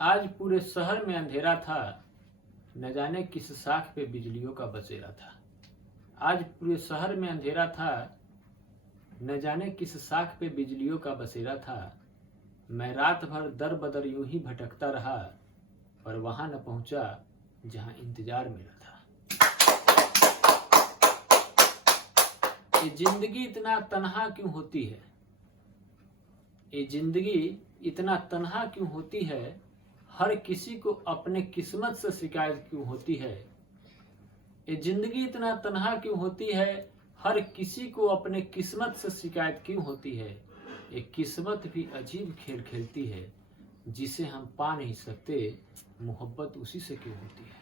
आज पूरे शहर में अंधेरा था, न जाने किस शाख पे बिजलियों का बसेरा था। आज पूरे शहर में अंधेरा था, न जाने किस शाख पे बिजलियों का बसेरा था। मैं रात भर दर बदर यूं ही भटकता रहा, पर वहां न पहुंचा जहां इंतजार मेरा था। ये जिंदगी इतना तन्हा क्यों होती है? ये जिंदगी इतना तन्हा क्यों होती है? हर किसी को अपने किस्मत से शिकायत क्यों होती है? ये जिंदगी इतना तन्हा क्यों होती है? हर किसी को अपने किस्मत से शिकायत क्यों होती है? ये किस्मत भी अजीब खेल खेलती है, जिसे हम पा नहीं सकते, मोहब्बत उसी से क्यों होती है?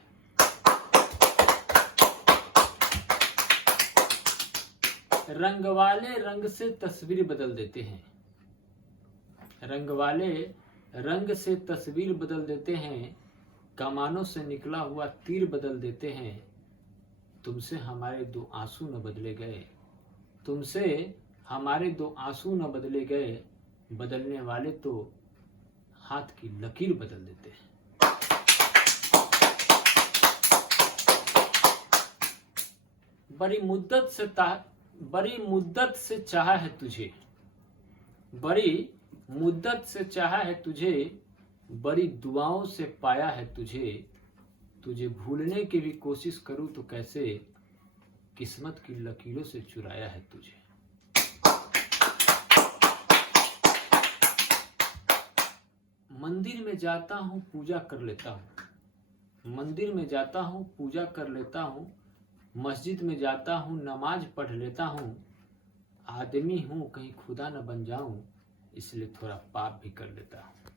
रंग वाले रंग से तस्वीर बदल देते हैं, रंग वाले रंग से तस्वीर बदल देते हैं, कमानों से निकला हुआ तीर बदल देते हैं। तुमसे हमारे दो आंसू न बदले गए, तुमसे हमारे दो आंसू न बदले गए, बदलने वाले तो हाथ की लकीर बदल देते हैं। बड़ी मुद्दत से चाहा है तुझे, बड़ी मुद्दत से चाहा है तुझे, बड़ी दुआओं से पाया है तुझे। तुझे भूलने की भी कोशिश करूं तो कैसे, किस्मत की लकीरों से चुराया है तुझे। मंदिर में जाता हूं पूजा कर लेता हूं, मंदिर में जाता हूं पूजा कर लेता हूं, मस्जिद में जाता हूं नमाज पढ़ लेता हूं। आदमी हूं कहीं खुदा न बन जाऊं, इसलिए थोड़ा पाप भी कर लेता हूं।